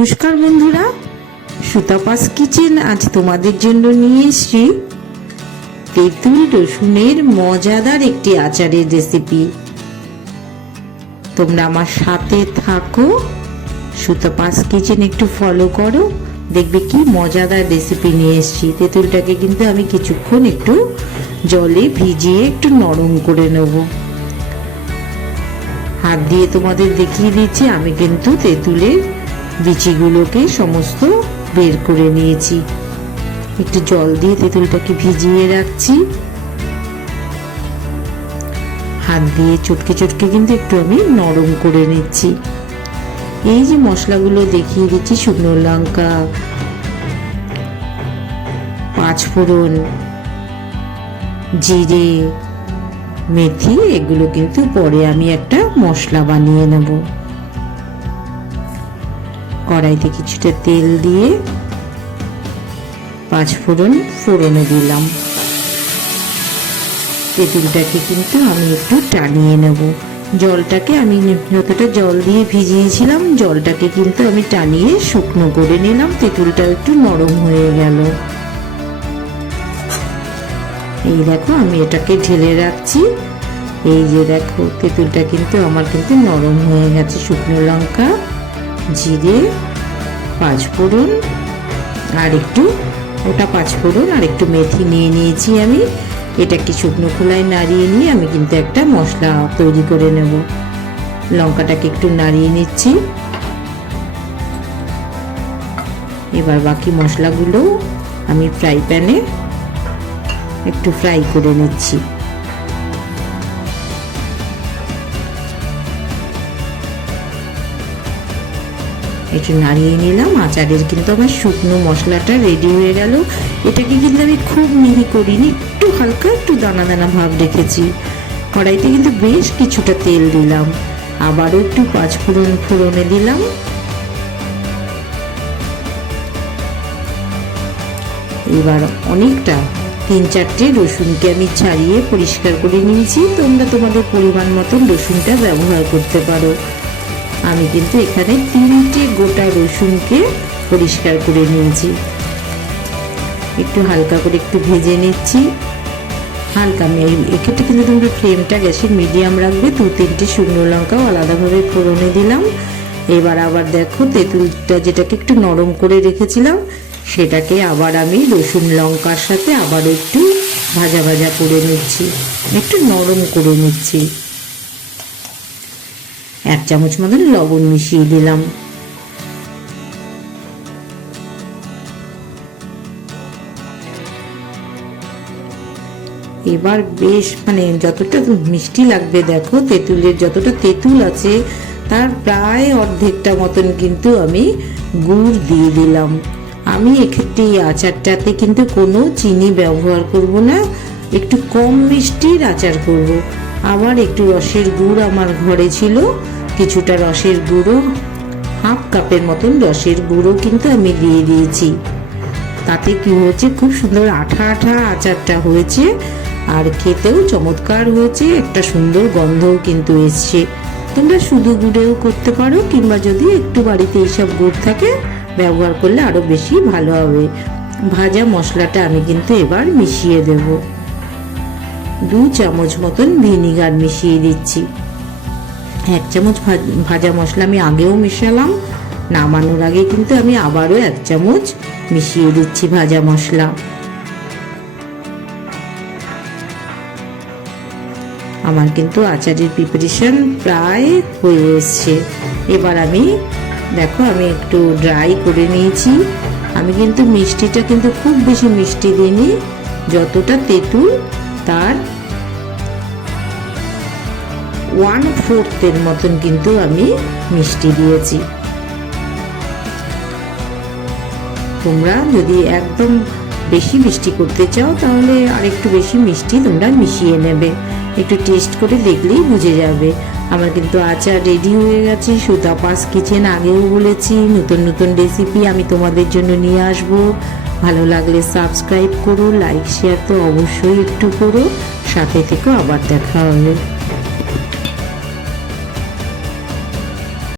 নমস্কার বন্ধুরা, সুতাপাস কিচেন আজ তোমাদের জন্য নিয়ে এসছি তেঁতুল রসুনের মজাদার একটি আচারের রেসিপি তোমরা আমার সাথে থাকো, সুতাপাস কিচেন একটু ফলো করো, দেখবে কি মজাদার রেসিপি নিয়ে এসছি। তেঁতুলটাকে কিন্তু আমি কিছুক্ষণ একটু জলে ভিজিয়ে একটু নরম করে নেব। হাত দিয়ে তোমাদের দেখিয়ে দিচ্ছি, আমি কিন্তু তেঁতুলের বিচিগুলোকে সমস্ত বের করে নিয়েছি। একটু জল দিয়ে তেঁতুলটাকে ভিজিয়ে রাখছি। হাত দিয়ে চটকে চটকে কিন্তু একটু আমি নরম করে নিচ্ছি। এই যে মশলাগুলো দেখিয়ে দিচ্ছি, শুকনো লঙ্কা, পাঁচফোড়ন, জিরে, মেথি, এগুলো কিন্তু পরে আমি একটা মশলা বানিয়ে নেব। কড়াইতে কিছুটা তেল দিয়ে পাঁচ ফোড়ন ফোড়নে দিলাম। তেঁতুলটাকে কিন্তু আমি একটু টানিয়ে নেব। জলটাকে আমি যতটা জল দিয়ে ভিজিয়েছিলাম, জলটাকে কিন্তু আমি টানিয়ে শুকনো করে নিলাম। তেঁতুলটা একটু নরম হয়ে গেল। এই দেখো, আমি এটাকে ঢেলে রাখছি। এই যে দেখো, তেঁতুলটা কিন্তু আমার কিন্তু নরম হয়ে গেছে শুকনো লঙ্কা। জিরে পাঁচফোড়ন আর একটু ওটা পাঁচফোড়ন আর একটু মেথি নিয়ে নিয়েছি আমি। এটাকে শুকনো খোলায় নাড়িয়ে নিয়ে আমি কিন্তু একটা মশলা তৈরি করে নেব। লঙ্কাটাকে একটু নাড়িয়ে নিচ্ছি। এবার বাকি মশলাগুলো আমি ফ্রাই প্যানে একটু ফ্রাই করে নিচ্ছি। একটু নাড়িয়ে নিলাম। আচারের কিন্তু আমার শুকনো মশলাটা রেডি হয়ে গেল। এটাকে কিন্তু আমি খুব মিহি করিনি, একটু হালকা, একটু দানা দানা ভাব রেখেছি। কড়াইতে কিন্তু বেশ কিছুটা তেল দিলাম। আবারও একটু পাঁচ ফোড়ন ফোড়নে দিলাম। এবার অনেকটা, তিন চারটে রসুনকে আমি ছাড়িয়ে পরিষ্কার করে নিয়েছি। তোমরা তোমাদের পরিমাণ মতন রসুনটা ব্যবহার করতে পারো। আমি কিন্তু এখানে তিনটে গোটা রসুনকে পরিষ্কার করে নিয়েছি। একটু হালকা করে একটু ভেজে নিচ্ছি। হালকা এক্ষেত্রে কিন্তু তোমরা ফ্লেমটা গ্যাসের মিডিয়াম রাখবে। দু, তিনটে শুকনো লঙ্কাও আলাদাভাবে ফোড়নে দিলাম। এবার আবার দেখো তেঁতুলটা যেটাকে একটু নরম করে রেখেছিলাম, সেটাকে আবার আমি রসুন লঙ্কার সাথে আবার একটু ভাজা ভাজা করে নিচ্ছি। একটু নরম করে নিচ্ছি। এক চামচ মতন লবণ মিশিয়ে দিলাম। এবার বেশ মানে যতটা মিষ্টি লাগবে, দেখো, তেঁতুলের যতটা তেঁতুল আছে, তার প্রায় অর্ধেকটা মতন কিন্তু আমি গুড় দিয়ে দিলাম। আমি এক্ষেত্রে এই আচারটাতে কিন্তু কোনো চিনি ব্যবহার করব না, একটু কম মিষ্টির আচার করব। আবার একটু রসের গুড় আমার ঘরে ছিল। কিছুটা রসের গুঁড়ো, হাফ কাপের মতন রসের গুঁড়ো কিন্তু আমি দিয়ে দিয়েছি। তাতে কি হয়েছে? খুব সুন্দর আঠা আঠা আচারটা হয়েছে। আর খেতেও চমৎকার হয়েছে, একটা সুন্দর গন্ধও কিন্তু এসছে। তোমরা শুধু গুঁড়েও করতে পারো, কিংবা যদি একটু বাড়িতে এইসব গুড় থাকে, ব্যবহার করলে আরও বেশি ভালো হবে। ভাজা মশলাটা আমি কিন্তু এবার মিশিয়ে দেব। দু চামচ মতন ভিনিগার মিশিয়ে দিচ্ছি। এক চামচ ভাজা মশলা আমি আগেও মেশালাম, নামানোর আগে কিন্তু আমি আবারও এক চামচ মিশিয়ে দিচ্ছি ভাজা মশলা। আমার কিন্তু আচারের প্রিপারেশন প্রায় হয়ে এসছে। এবার আমি, দেখো আমি একটু ড্রাই করে নিয়েছি। আমি কিন্তু মিষ্টিটা কিন্তু খুব বেশি মিষ্টি দিইনি, যতটা তেঁতুল তার ওয়ান ফোর্থের মতন কিন্তু আমি মিষ্টি দিয়েছি। তোমরা যদি একদম বেশি মিষ্টি করতে চাও, তাহলে আর একটু বেশি মিষ্টি তোমরা মিশিয়ে নেবে। একটু টেস্ট করে দেখলেই বুঝে যাবে। আমার কিন্তু আচার রেডি হয়ে গেছে। সুতা পাস কিচেন আগেও বলেছি, নতুন নতুন রেসিপি আমি তোমাদের জন্য নিয়ে আসব। ভালো লাগলে সাবস্ক্রাইব করো লাইক শেয়ার তো অবশ্যই একটু করো। সাথে থেকে আবার দেখা হবে।